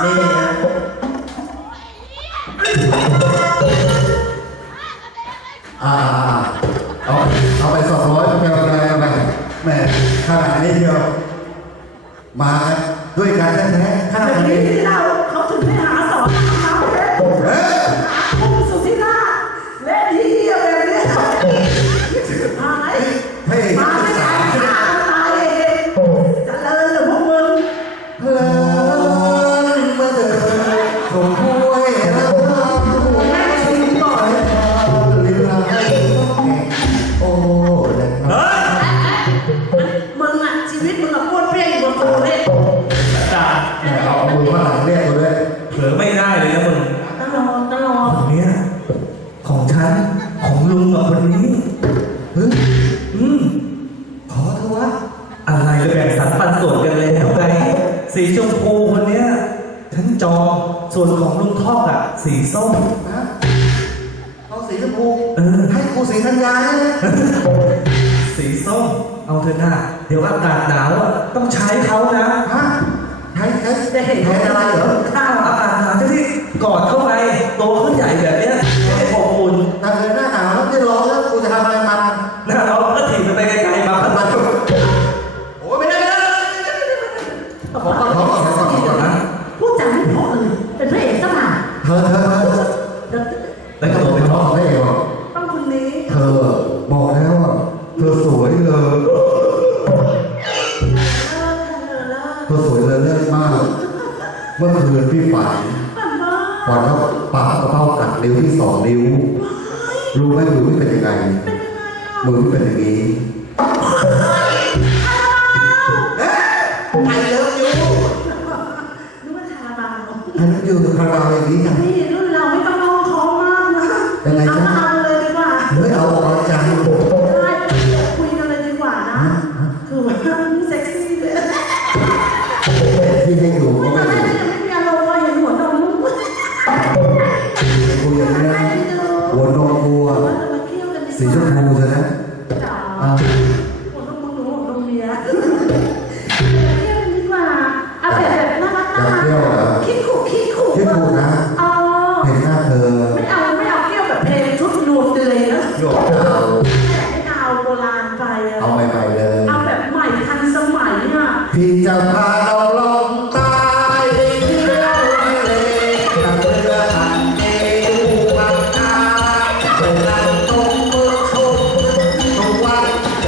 ไม่ได้อเอเอาไปสองร้อยไปเอาไปเอแหมขนาดนี้เดียว มาด้วยการแท้ๆขนาดนี้ เดี๋ยวอากาศหนาวอะต้องใช้เขานะฮะใช้ใช้ได้เห็นอะไรเหรอข้าวอากาศหนาวที่กอดเข้าไปโตขึ้นใหญ่แบบเนี้ยจะได้อบอุ่นหน้าหน้าหนาวจะร้อนแล้วกูจะทำอะไรมาหน้าร้อนก็ถีบไปไกลๆมาพันมันโอ้ไม่ได้ไม่ได้ขอขอขอขอขอนะพูดจาไม่เพอเลยเป็นพระเอกซะมาเธอเธอแล้วก็บอกเป็นพ่อของพระเอกต้องคนนี้เธอบอกแล้วว่าเธอสวยเลย เธอสวยเลยเลิศมาก เมื่อคืนพี่ฝันฝันว่าปากกระเป้ากัดนิ้วที่สองนิ้ว รู้ไหมมือพี่เป็นยังไง มือพี่เป็นอย่างนี้ไอเลิฟยูนึกว่าคาราอันนั้นอยู่คาราอย่างนี้จ้ะนี่รุ่นเราไม่ต้องลองท้องมากนะเป็นไงจ๊ะ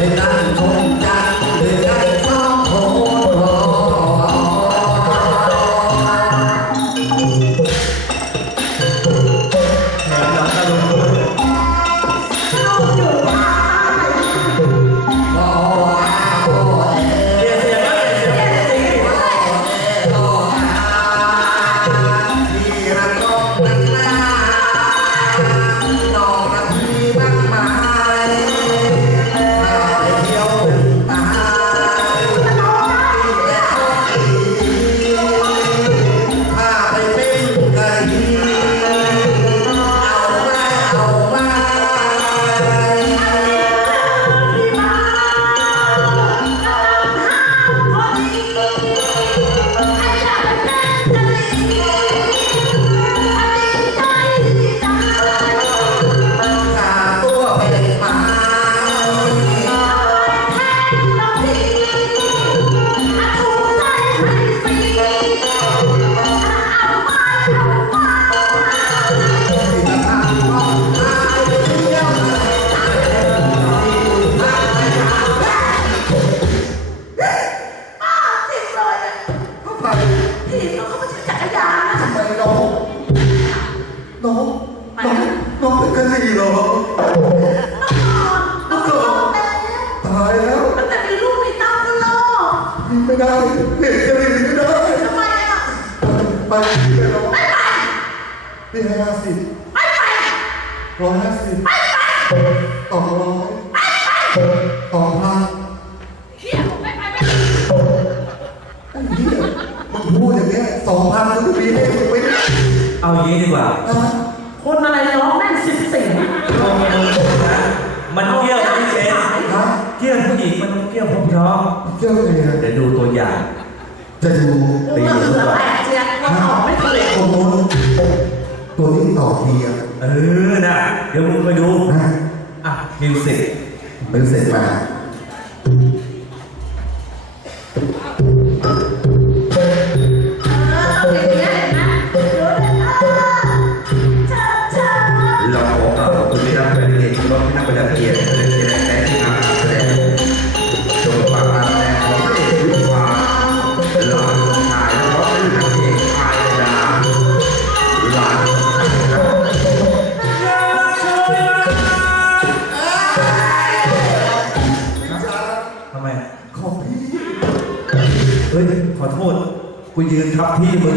된다. าสิบร้อยห้าสิบต่อร้อยต่อพันเฮียผมไม่ไปไม่ไปมึงพูดอย่างเงี้ยสองพันแล้วก็มีเลขมึงไม่ได้เอาอย่างนี้ดีกว่าคนอะไรร้องแม่งสิบสี่เอาเงินนะมันเที่ยวไม่เช็ดนเที่ยวผู้หญิงมันเที่ยวผมท้องเที่ยวยังไงอะเดี๋ยวดูตัวอย่างจะดูตีมือแตก่อนดีก็ออกไม่ถูกคโน้น ตัวนี้ต่อทีอะเออนะเดี๋ยวมึงไปดูนะอะมิวสิกมิวสิกมา ยืนทับที่มึง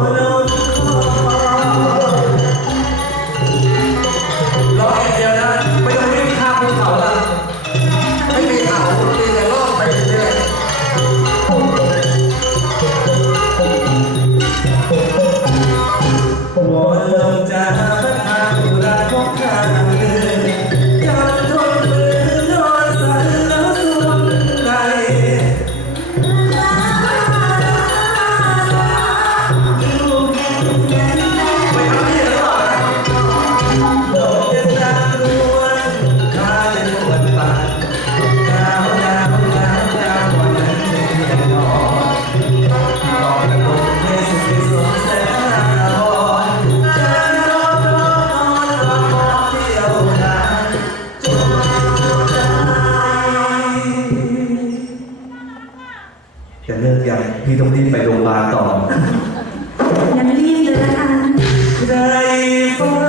ี่ต้องรีบไปโรงพยาบาลต่องั้รีบเลยละคร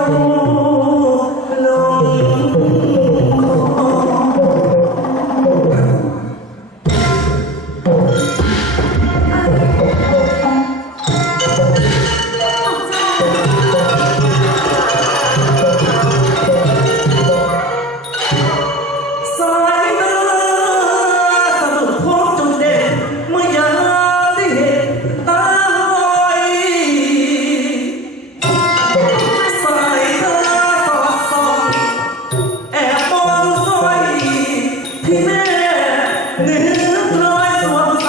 นึกลอยสวมใส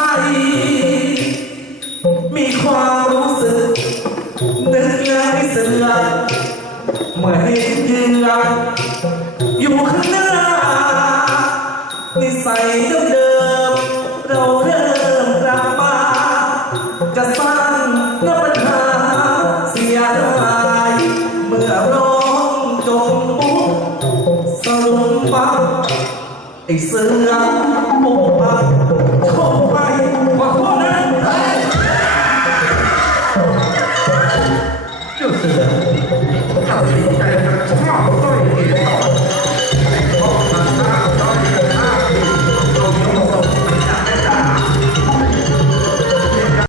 มีความรู้สึก นึกเยเสือเมือเห็นยืนยันอยู่ข้างหน้า นิสัยเดิมเราเริ่มกลัมา จะสร้างนับปัญหาเสียหายเมื่อรองจงปุ๊บสรุปปั๊อ้เสือ Oh,